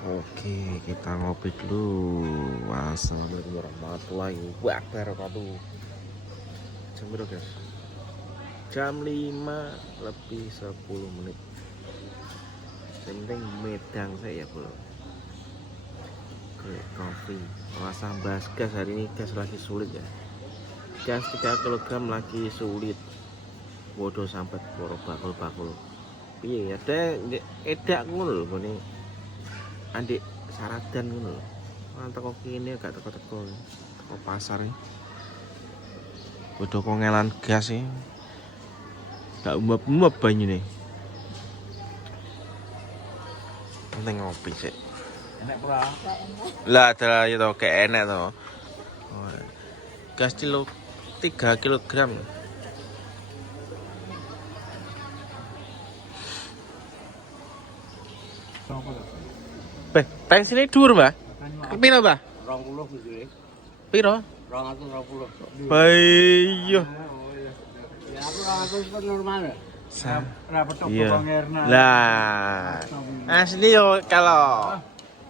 Oke, kita ngopi dulu. Wassalamualaikum warahmatullahi wabarakatuh. Jam berapa, guys? Jam 5 lebih 10 menit. Penting medang saya ya, bro. Golek kopi. Rasa bahas gas hari ini, gas lagi sulit ya. Gas 3 kg lagi sulit. Bodoh sampai poro bakul-bakul. Iya, ada edak ngono lho ngene. Andik saradan ngono lho. Teko kene gak teko-teko. Teko pasar iki. Bodoh kongelan gas sih. Gak umap-umap banyune. Penting ngopi sih. Enak pula. Lah ada ya to kayak enak to. Gas kilo 3 kg. Tensinya dhuwur, Mbah. Piro, Mbah? 20 bujure. Piro? 220. Bayo. Ya aku 200 kan normal. Ora petok Iya. Irna. Lah. Asli yo kalau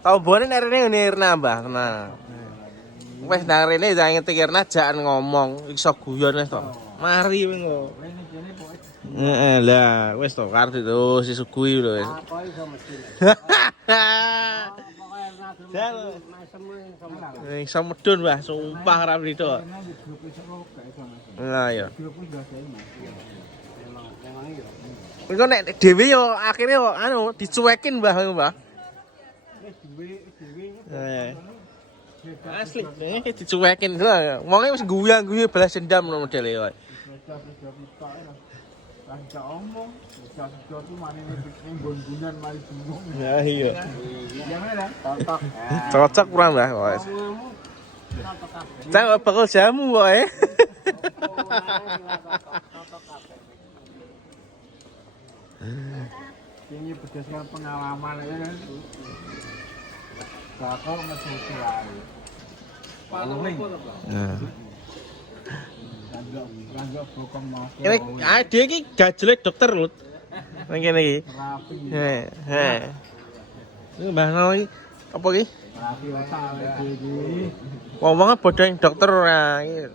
tombone nek rene ngene Irna, Mbah, kenal. Wes nang rene jangan ngetik Irna jangan ngomong, iso guyon wis to. Mari wis kok. Ini kene pokoke Heeh, lah wis to kartu to si sugui lho wis. apa iso mesti. Pokoke Irna Jal. masemu Iso medun, Mbah, sumpah ra beda. Irna di grup iso kok gak iso mas. Lah ya. Grup wis gak saya mas. Memang iya. Engko nek dhewe yo akhire yo anu dicuekin, Mbah, Mbah. Dewe Asli, ini dicuekin lah. Wongnya wis guyu-guyu balas dendam no modele kowe. Kanca omong, sesuatu mari ning gon-gonan mari bingung. Ya iya. Iya mana? Tontok. Cocok kurang lah kowe. Cang bakal jamu kowe. Ini berdasarkan pengalaman ya kan. Bakal metu wae. Paling. Nah. Rangga bokong mas. Ini dia iki gajele dokter Lut. Nang kene iki. Rapi. He. Ini Mbah No iki apa iki? Rapi wae iki. Wong-wong bodho ning dokter ora iki.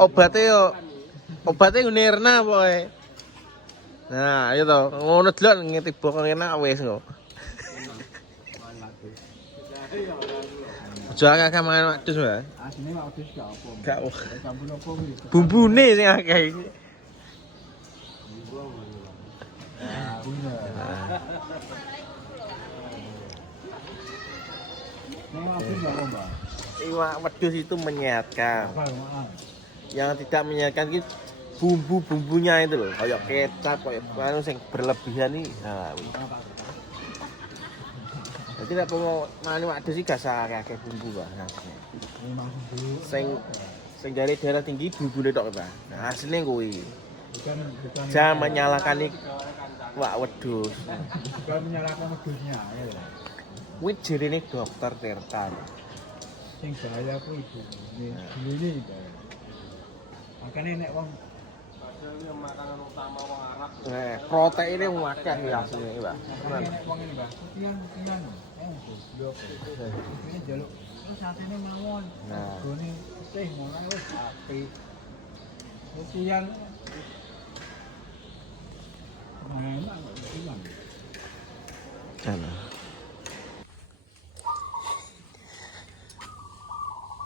Obate ngene Irna pokoke. Nah, ayo to, ngono delok ngeti bokong enak wis kok. Aja akeh mangan wedhus wae. Asline mak wedhus gak apa. Gak Campur apa kuwi? bumbune sing akeh iki. Iwak wedhus itu menyehatkan. Yang tidak menyehatkan itu bumbu-bumbunya itu loh, kayak kecap, kayak anu sing berlebihan nih. Nah, jadi nek mau mangan wedhus iki gak usah akeh bumbu, Pak. Sing dari daerah tinggi bumbune tok, Pak. Nah, asline kuwi. Jangan menyalahkan iwak wedhus. Bukan menyalahkan wedhusnya ya. Kuwi jerene dokter Tirta. Sing bahaya ku ibu. Ini bahaya. Makane nek wong makanan utama wong Arab. Proteine akeh ya asline, Pak. Nek wong ini, Mbak. Putihan. Goblok. Ini jaluk terus satene mawon. Nah. Gone teh ngono wis apik. Putihan. Enak kok putihan. Sana.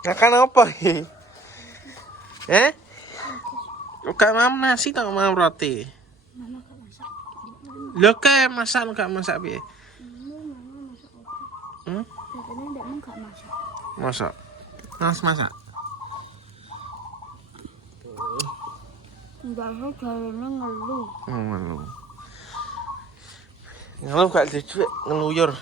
Makan apa ini? Gak mau nasi tak mau roti. Mama gak masak. Lo kayak masak gak masak piye? Mama masak apa? Hmm? Katanya ndakmu gak masak. Masak. Mas masak. Enggak usah jalannya ngeluh. Ngeluh. Ngeluh gak dicuek ngeluyur.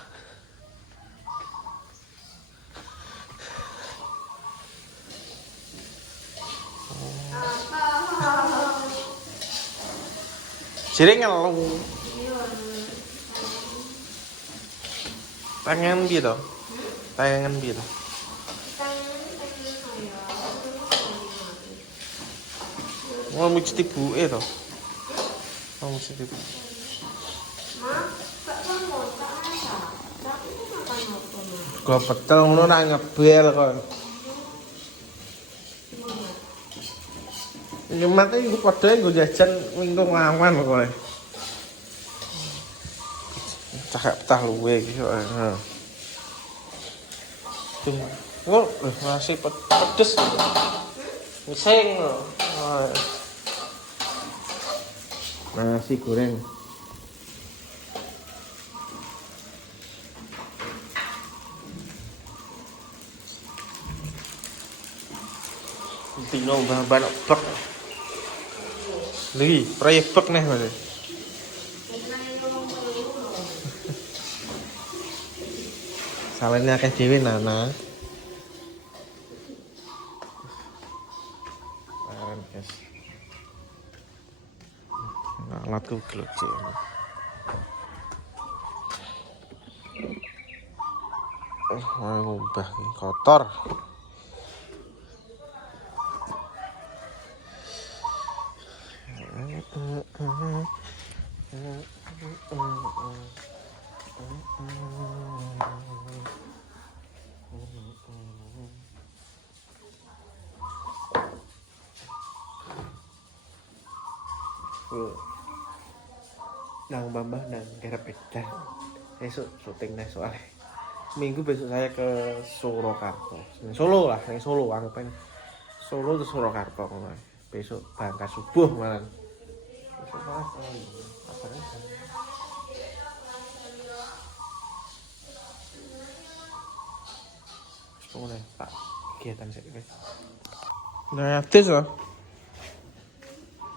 Jadi ngeluh. Pengen gitu. Pengen gitu. Mau mesti ibuke to. Mau mesti ibu. Ma, Pak Bang mau tak masak. Tapi itu makan apa? Sego petel ngono nak ngebel kok. Iki mate iki padha nggo jajan minggu ngawan kok. Cakak petah luwe iki kok. Heeh. Oh, masih pedes. Ngising. Nasi goreng. Tino bahan bek. Lagi, proyek bek nih mas. Salahnya kayak dewi nana. Keren guys. Alatku gelucu. Mau ubah kotor. Nang Bambah dan garap edan. Esok syuting nih soalnya. Minggu besok saya ke Surakarta. Solo lah, yang Solo anggapan. Solo ke Surakarta ngono. Besok berangkat subuh malam. Besok malam apa nih? Boleh, Pak. Kegiatan saya guys. Nah, atus loh.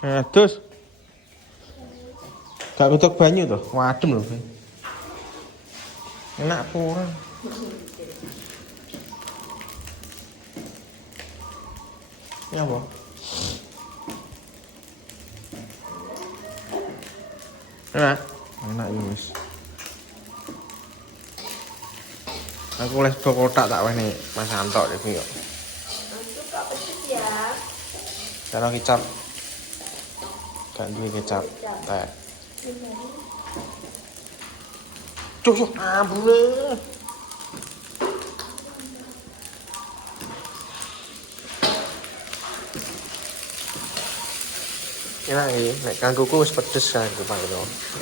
Atus. Gak tutup banyu tuh, wadem loh. Enak apa orang? Ya apa? Enak? Enak ya mas. Aku les kotak tak wene Mas Anto iki kok. Itu kak pedes ya. Cara kecap. Gak duwe kecap. Kayak cuk ambune. Enak iki, nek kanggoku wis pedes kan Pak.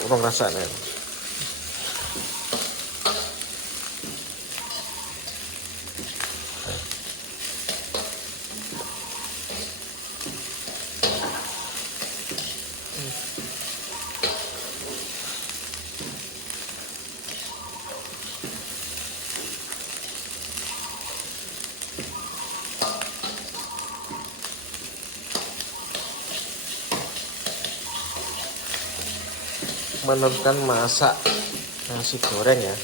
Urung rasane. Meneruskan masak nasi goreng ya.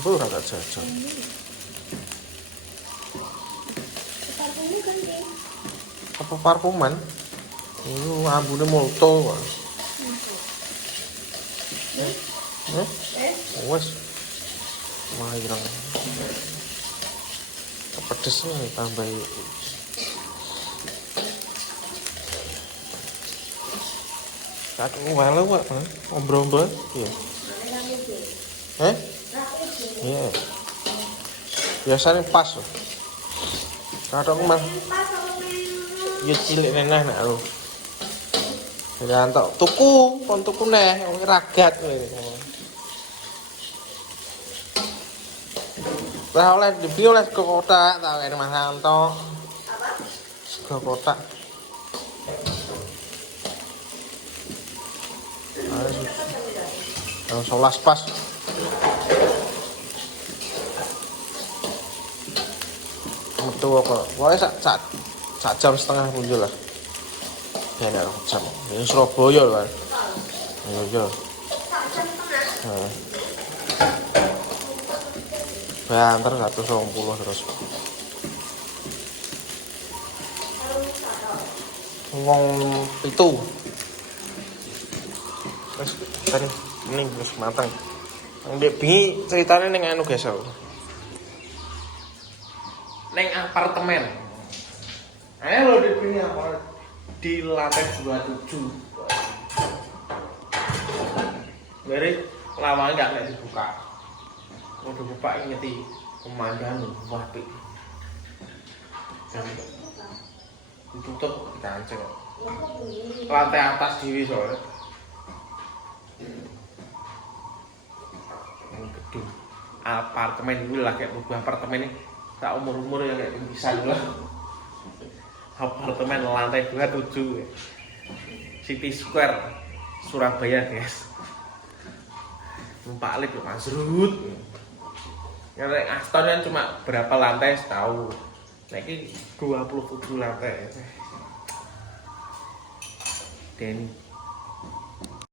Mbok agak cocok. Apa parfuman? Ini ambune molto kok. Wes. Mah ireng. Pedes nih tambah. Aku walau Pak, ombro-ombro. Iya. Iya. Biasanya pas loh. Kadang mah ya cilik neneh nek aku. Ya entuk tuku, kon tuku neh wong ragat kowe. Lah oleh dibi oleh ke kotak tak kene Mas Anto. Apa? Sego kotak. Yang 11 pas. Metu apa? Wae sak jam setengah muncul lah. Ya nek jam. Ini Surabaya lho kan. Iya. Sak jam setengah. Heeh. Banter 120 terus. Wong itu. Wes tadi mending wis matang. Ndek bingi ceritane ning anu guys. Ning apartemen. Ayo lho di bingi apa di lantai 27. Mari lawangnya nggak kena dibuka. Mau dibuka ingeti pemandangan wah pi. Ditutup dikancing. Lantai atas dewi soalnya. Gedung apartemen dulu lah kayak buah apartemen ini tak umur yang kayak bisa dulu. Apartemen lantai 27 City Square Surabaya guys. Numpak lift Mas Rut. Yang Aston kan cuma berapa lantai tahu. Nah ini 27 lantai. Dan